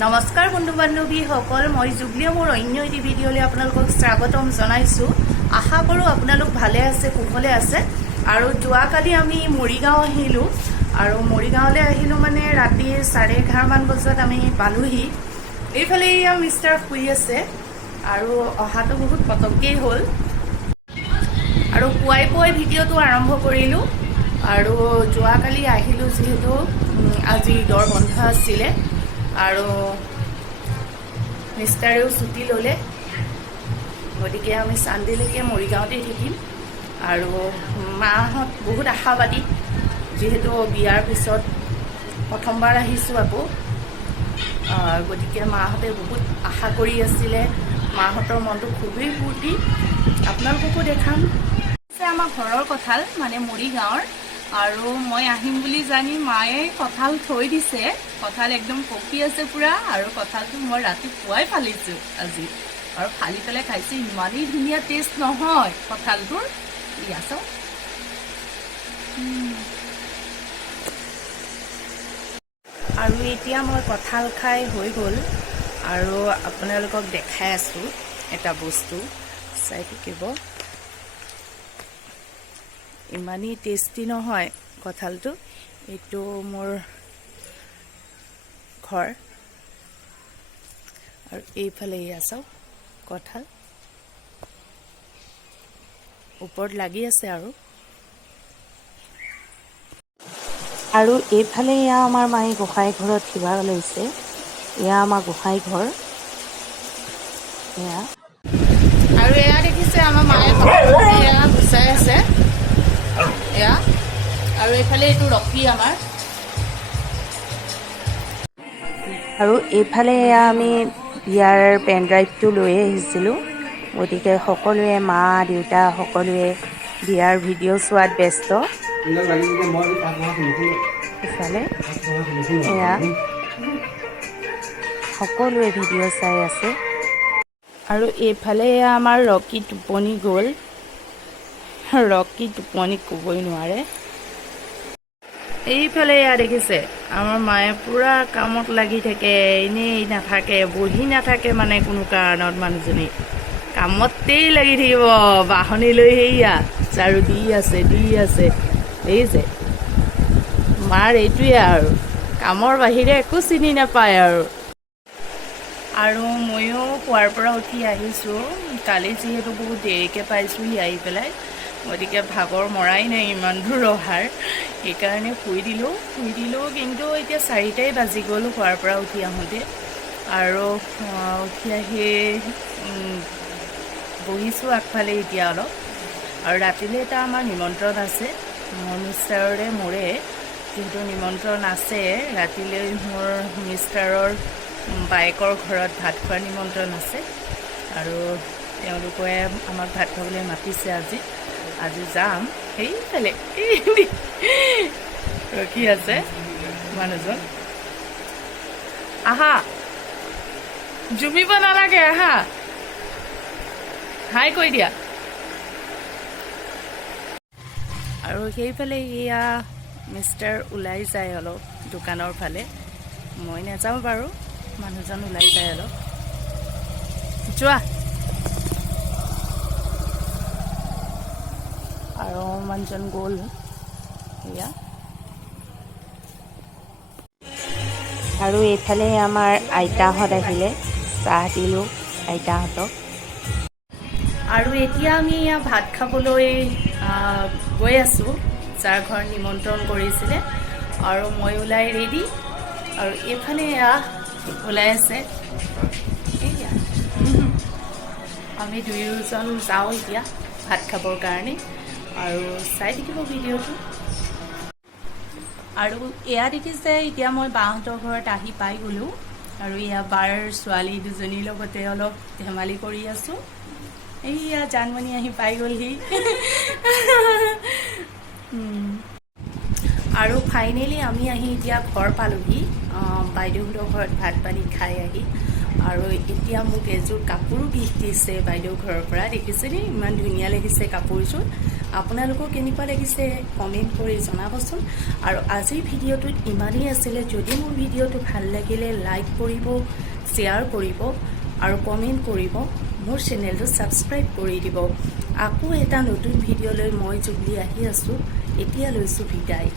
নমস্কাৰ বন্ধু বান্ধৱীসকল, মই জুবলিয়ে মোৰ অন্য এটি ভিডিঅ'লৈ আপোনালোকক স্বাগতম জনাইছোঁ। আশা কৰোঁ আপোনালোক ভালে আছে, কুশলে আছে। আৰু যোৱাকালি আমি মৰিগাঁও আহিলোঁ আৰু মৰিগাঁৱলৈ আহিলোঁ মানে ৰাতি 11:30 মান বজাত আমি পালোহি। এইফালে এয়া মিষ্টাৰ শুই আছে আৰু অহাটো বহুত পটককেই হ'ল আৰু পুৱাই পুৱাই ভিডিঅ'টো আৰম্ভ কৰিলোঁ। আৰু যোৱাকালি আহিলোঁ যিহেতু আজি ঈদৰ বন্ধ আছিলে আৰু মিষ্টাৰেও ছুটি ল'লে, গতিকে আমি চানডেলৈকে মৰিগাঁৱতেই থাকিম। আৰু মাহঁত বহুত আশাবাদী, যিহেতু বিয়াৰ পিছত প্ৰথমবাৰ আহিছোঁ আকৌ, গতিকে মাহঁতে বহুত আশা কৰি আছিলে। মাহঁতৰ মনটো খুবেই ফূৰ্তি। আপোনালোককো দেখাম। আমাৰ ঘৰৰ কঁঠাল মানে মৰিগাঁৱৰ, আৰু মই আহিম বুলি জানি মায়ে কঁঠাল থৈ দিছে। কঁঠাল একদম পকি আছে পুৰা, আৰু কঁঠালটো মই ৰাতিপুৱাই ফালিছোঁ আজি, আৰু ফালি পেলাই খাইছোঁ। ইমানেই ধুনীয়া টেষ্ট নহয় কঁঠালটোৰ। ইয়া চাওক, আৰু এতিয়া মই কঁঠাল খাই হৈ গ'ল আৰু আপোনালোকক দেখাই আছোঁ এটা বস্তু, চাই থাকিব। ইমানেই টেষ্টি নহয় কঁঠালটো। এইটো মোৰ ঘৰ, আৰু এইফালে এয়া চাওক কঁঠাল ওপৰত লাগি আছে। আৰু এইফালে এয়া আমাৰ মায়ে গোসাঁই ঘৰত কিবা লৈছে। এয়া আমাৰ গোসাঁই ঘৰ এয়া। আৰু এয়া দেখিছে আমাৰ মায়ে এয়া গুচাই আছে এয়া। আৰু এইফালে এইটো ৰখি আমাৰ, আৰু এইফালে এয়া আমি বিয়াৰ পেন ড্ৰাইভটো লৈ আহিছিলোঁ। গতিকে সকলোৱে, মা দেউতা সকলোৱে বিয়াৰ ভিডিঅ' চোৱাত ব্যস্ত। ইফালে এয়া সকলোৱে ভিডিঅ' চাই আছে। আৰু এইফালে এয়া আমাৰ ৰকী টোপনি গ'ল। ৰকী টোপনি ক'বই নোৱাৰে। এইফালে এয়া দেখিছে আমাৰ মায়ে পুৰা কামত লাগি থাকে, এনেই নাথাকে, বহি নাথাকে মানে কোনো কাৰণত। মানুহজনী কামতেই লাগি থাকিব। বাহনি লৈ সেয়া ঝাৰু দি আছে দেখিছে। মাৰ এইটোৱে আৰু, কামৰ বাহিৰে একো চিনি নাপায় আৰু ময়ো শুৱাৰ পৰা উঠি আহিছোঁ। কালি যিহেতু বহুত দেৰিকৈ পাইছোঁহি আহি পেলাই, গতিকে ভাগৰ মৰাই নাই ইমান দূৰ অহাৰ, সেইকাৰণে শুই দিলোঁ। কিন্তু এতিয়া 4টাই বাজি গ'ল শুৱাৰ পৰা উঠি আহোঁতে। আৰু উঠি আহি বহিছোঁ আগফালে এতিয়া অলপ। আৰু ৰাতিলৈ এটা আমাৰ নিমন্ত্ৰণ আছে, মোৰ মিষ্টাৰৰে মোৰে যিহেতু নিমন্ত্ৰণ আছে ৰাতিলৈ। মোৰ মিষ্টাৰৰ বায়েকৰ ঘৰত ভাত খোৱাৰ নিমন্ত্ৰণ আছে, আৰু তেওঁলোকে আমাক ভাত খাবলৈ মাতিছে আজি যাম। সেইফালে ৰখি আছে মানুহজন। আহা, জুমিব নালাগে, আহা, হাই কৈ দিয়া। আৰু সেইফালে এয়া মিষ্টাৰ ওলাই যায় অলপ দোকানৰ ফালে। মই নাযাওঁ বাৰু, মানুহজন ওলাই যায় অলপ। যোৱা। আৰু মানুহজন গ'ল এয়া। আৰু এইফালে আমাৰ আইতাহঁত আহিলে, চাহ দিলোঁ আইতাহঁতক। আৰু এতিয়া আমি এয়া ভাত খাবলৈ গৈ আছোঁ, যাৰ ঘৰত নিমন্ত্ৰণ কৰিছিলে। আৰু মই ওলাই ৰেডি, আৰু এইফালে এয়া ওলাই আছে। আমি দুয়োজন যাওঁ এতিয়া ভাত খাবৰ কাৰণে, আৰু চাই থাকিব ভিডিঅ'টো। আৰু এয়া দেখিছে, এতিয়া মই বাহঁতৰ ঘৰত আহি পাই গ'লোঁ, আৰু এয়া বাৰ ছোৱালী দুজনীৰ লগতে অলপ ধেমালি কৰি আছোঁ। এইয়া জানমণি আহি পাই গ'লহি। আৰু ফাইনেলি আমি আহি এতিয়া ঘৰ পালোহি, বাইদেউহঁতৰ ঘৰত ভাত পানী খাই আহি। আৰু এতিয়া মোক এযোৰ কাপোৰো গিফ্ট দিছে বাইদেউ ঘৰৰ পৰা। দেখিছেনে ইমান ধুনীয়া লাগিছে কাপোৰযোৰ। আপোনালোকৰ কেনেকুৱা লাগিছে কমেণ্ট কৰি জনাবচোন। আৰু আজিৰ ভিডিঅ'টোত ইমানেই আছিলে। যদি মোৰ ভিডিঅ'টো ভাল লাগিলে লাইক কৰিব, শ্বেয়াৰ কৰিব আৰু কমেণ্ট কৰিব। মোৰ চেনেলটো ছাবস্ক্ৰাইব কৰি দিব। আকৌ এটা নতুন ভিডিঅ'লৈ মই জুবলি আহি আছোঁ। এতিয়া লৈছোঁ বিদায়।